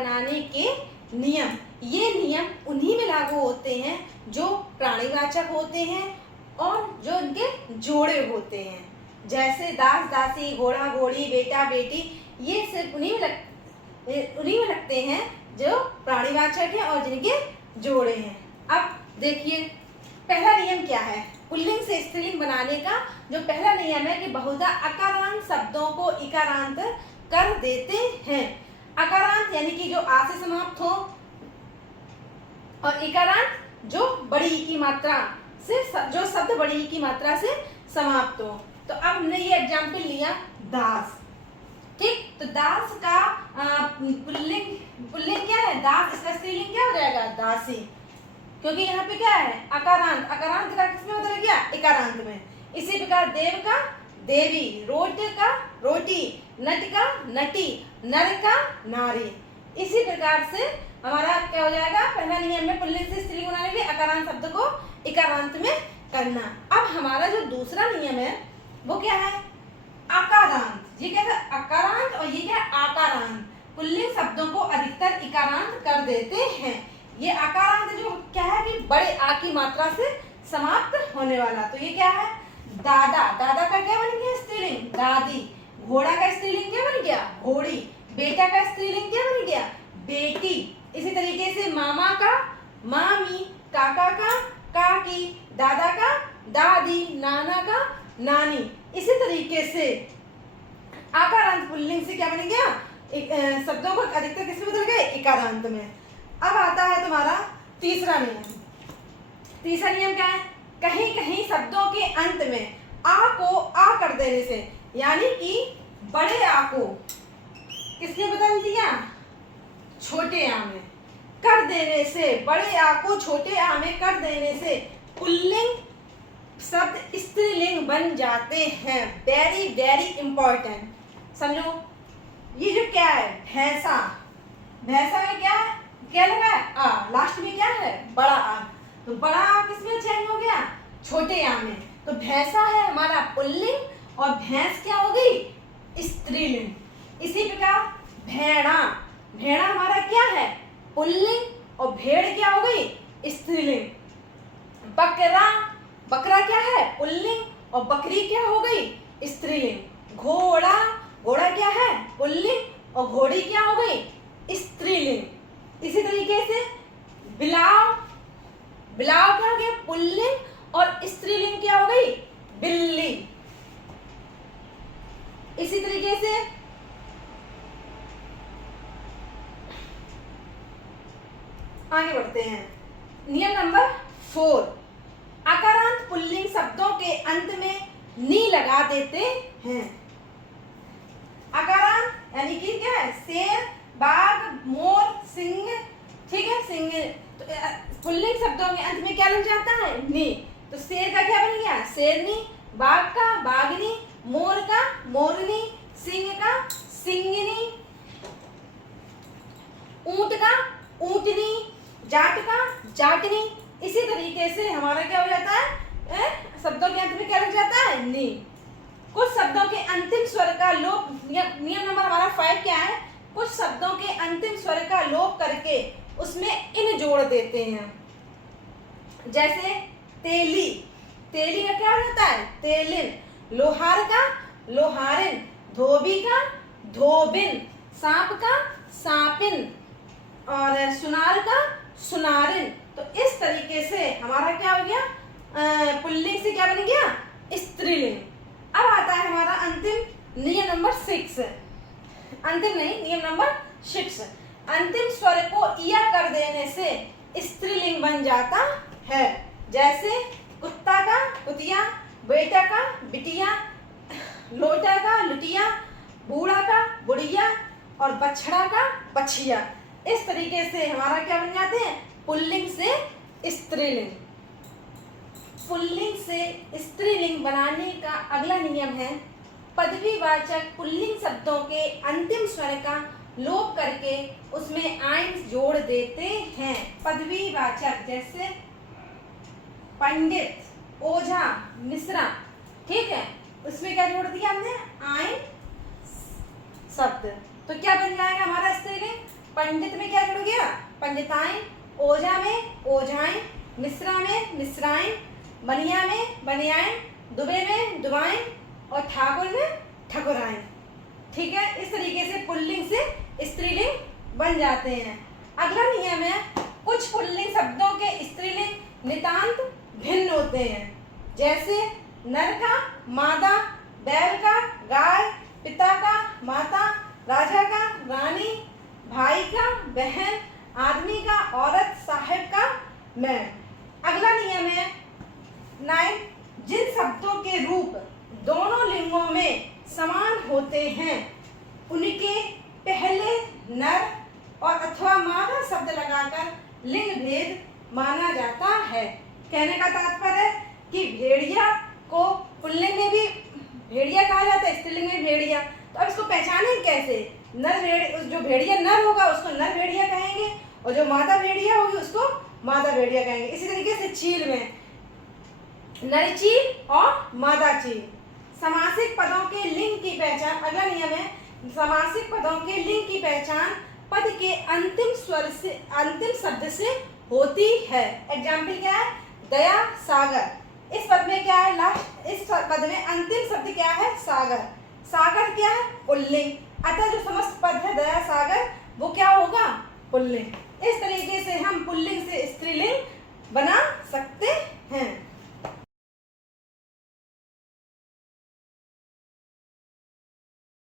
बनाने के नियम, ये नियम उन्हीं में लागू होते हैं जो प्राणीवाचक होते हैं और जो इनके जोड़े होते हैं। जैसे दास दासी, घोड़ा घोड़ी, बेटा बेटी, ये सिर्फ उन्हीं में लगते हैं जो प्राणीवाचक है और जिनके जोड़े हैं। अब देखिए पहला नियम क्या है पुल्लिंग से स्त्रीलिंग बनाने का। जो पहला नियम है कि बहुधा अकारांत शब्दों को इकारांत कर देते हैं। अकारांत यानी कि जो आ से समाप्त हो और इकारांत जो बड़ी ई की मात्रा से, जो शब्द बड़ी ई की मात्रा से समाप्त हो। तो अब हमने ये एग्जाम्पल लिया दास, ठीक। तो दास का पुल्लिंग क्या है दास, इसका स्त्रीलिंग क्या हो जाएगा दासी, क्योंकि यहाँ पे क्या है अकारांत, अकारांत का किसमें बदल गया इकारांत में। इसी प्रकार देव का देवी, रोट का रोटी, नट का नटी, नर का नारी। इसी प्रकार से हमारा क्या हो जाएगा पहला नियम में पुल्लिंग से स्त्रीलिंग बनाने के लिए अकारांत शब्द को इकारांत में करना। अब हमारा जो दूसरा नियम है वो क्या है आकारांत। ये क्या है अकारांत और ये क्या है आकारांत। पुल्लिंग शब्दों को अधिकतर इकारांत कर देते हैं। ये आकारांत जो क्या है कि बड़े आ की मात्रा से समाप्त होने वाला। तो ये क्या है दादा, दादा का क्या बन गया स्त्रीलिंग दादी, घोड़ा का स्त्रीलिंग क्या बन गया घोड़ी, बेटा का स्त्रीलिंग क्या बन गया बेटी। इसी तरीके से मामा का मामी, काका का काकी, दादा का दादी, नाना का नानी। इसी तरीके से आकारांत पुल्लिंग से क्या बन गया शब्दों को अधिकतर किसमें बदल गए इकारांत में। अब आता है तुम्हारा तीसरा नियम। तीसरा नियम क्या है कहीं कहीं शब्दों के अंत में आ को आ कर देने से, यानी कि बड़े आ को किसने बदल दिया छोटे आ में कर देने से, बड़े आ को छोटे आ में कर देने से पुल्लिंग शब्द स्त्रीलिंग बन जाते हैं। वेरी वेरी इंपॉर्टेंट समझो। ये जो क्या है भैंसा, भैंसा में क्या है क्या लगा है आ, लास्ट में क्या है बड़ा आ। तो बड़ा आ किसमें चेंज हो गया छोटे आ में। तो भैंसा है हमारा पुल्लिंग और भैंस क्या हो गई स्त्रीलिंग। इसी प्रकार भेड़ा, भेड़ा हमारा क्या है पुल्लिंग और भेड़ क्या हो गई स्त्रीलिंग। बकरा, बकरा क्या है पुल्लिंग और बकरी क्या हो गई स्त्रीलिंग। घोड़ा, घोड़ा क्या है पुल्लिंग और घोड़ी क्या हो गई स्त्रीलिंग। इसी तरीके से बिलाव, बिलाव क्या हो गया पुल्लिंग और स्त्रीलिंग क्या हो गई बिल्ली। इसी तरीके से आगे बढ़ते हैं। नियम नंबर 4 आकारांत पुल्लिंग शब्दों के अंत में नी लगा देते हैं। आकारांत यानी कि क्या है शेर, बाघ, मोर, सिंह, ठीक है सिंह। तो पुल्लिंग शब्दों के अंत में क्या लग जाता है नी। तो शेर का क्या बन गया शेरनी, बाघ का बाघनी, मोर का मोरनी, सिंह का सिंगनी, ऊंट का ऊंटनी, जाट का जाटनी। इसी तरीके से हमारा क्या हो जाता है शब्दों के अंत में क्या लग जाता है नी। कुछ शब्दों के अंतिम स्वर का लोप, नियम नंबर हमारा 5 क्या है कुछ शब्दों के अंतिम स्वर का लोप करके उसमें इन जोड़ देते हैं। जैसे तेली, तेली का क्या हो जाता है तेलिन, लोहार का लोहारिन, धोबी का धोबिन, सांप का सांपिन और सुनार का सुनारिन। तो इस तरीके से हमारा क्या हो गया पुल्लिंग से क्या बन गया स्त्रीलिंग। अब आता है हमारा अंतिम नियम नंबर 6, अंतिम नहीं नियम नंबर 6। अंतिम स्वर को इया कर देने से स्त्रीलिंग बन जाता है। जैसे कुत्ता का कुतिया, बेटा का बिटिया, लोटा का लुटिया, बूढ़ा का बुढ़िया और बछड़ा का बछिया। इस तरीके से हमारा क्या बन जाते हैं पुल्लिंग से स्त्रीलिंग। पुल्लिंग से स्त्रीलिंग बनाने का अगला नियम है पदवीवाचक पुल्लिंग शब्दों के अंतिम स्वर का लोप करके उसमें आइन जोड़ देते हैं। पदवीवाचक जैसे पंडित, ओझा, मिश्रा, ठीक है उसमें क्या जोड़ दिया हमने आइन शब्द। तो क्या बन जाएगा हमारा स्त्रीलिंग पंडित में क्या जुड़ गया? पंडिताएं। ओझा में ओझाएं। मिश्रा में मिश्राएं। बनिया में बनियाएं। दुबे में दुआएं। और ठाकुर में ठकुराएं। ठीक है, इस तरीके से पुल्लिंग से स्त्रीलिंग बन जाते हैं। अगला नियम है, कुछ पुल्लिंग शब्दों के स्त्रीलिंग नितांत भिन्न होते हैं, जैसे नर का मादा, बैल का गाय, पिता का माता, राजा का रानी, भाई का बहन, आदमी का औरत, साहब का मैं। अगला नियम है 9, जिन शब्दों के रूप दोनों लिंगों में समान होते हैं उनके पहले नर और अथवा मादा शब्द लगाकर लिंग भेद माना जाता है। कहने का तात्पर्य है कि भेड़िया को पुल्लिंग में भी भेड़िया कहा जाता है, स्त्रीलिंग में भेड़िया। तो अब इसको पहचाने कैसे? नर भेड़िया, जो भेड़िया नर होगा उसको नर भेड़िया कहेंगे और जो मादा भेड़िया होगी उसको मादा भेड़िया कहेंगे। इसी तरीके से चील में नर चील और मादा चील। समासिक पदों के लिंग की पहचान। अगला नियम है, समासिक पदों के लिंग की पहचान पद के अंतिम स्वर से, अंतिम शब्द से होती है। एग्जाम्पल क्या है? दया सागर। इस पद में क्या है? लास्ट, इस पद में अंतिम शब्द क्या है? सागर। सागर क्या है? पुल्लिंग। अतः जो समस्त पद है दया सागर वो क्या होगा? पुल्लिंग। इस तरीके से हम पुल्लिंग से स्त्रीलिंग बना सकते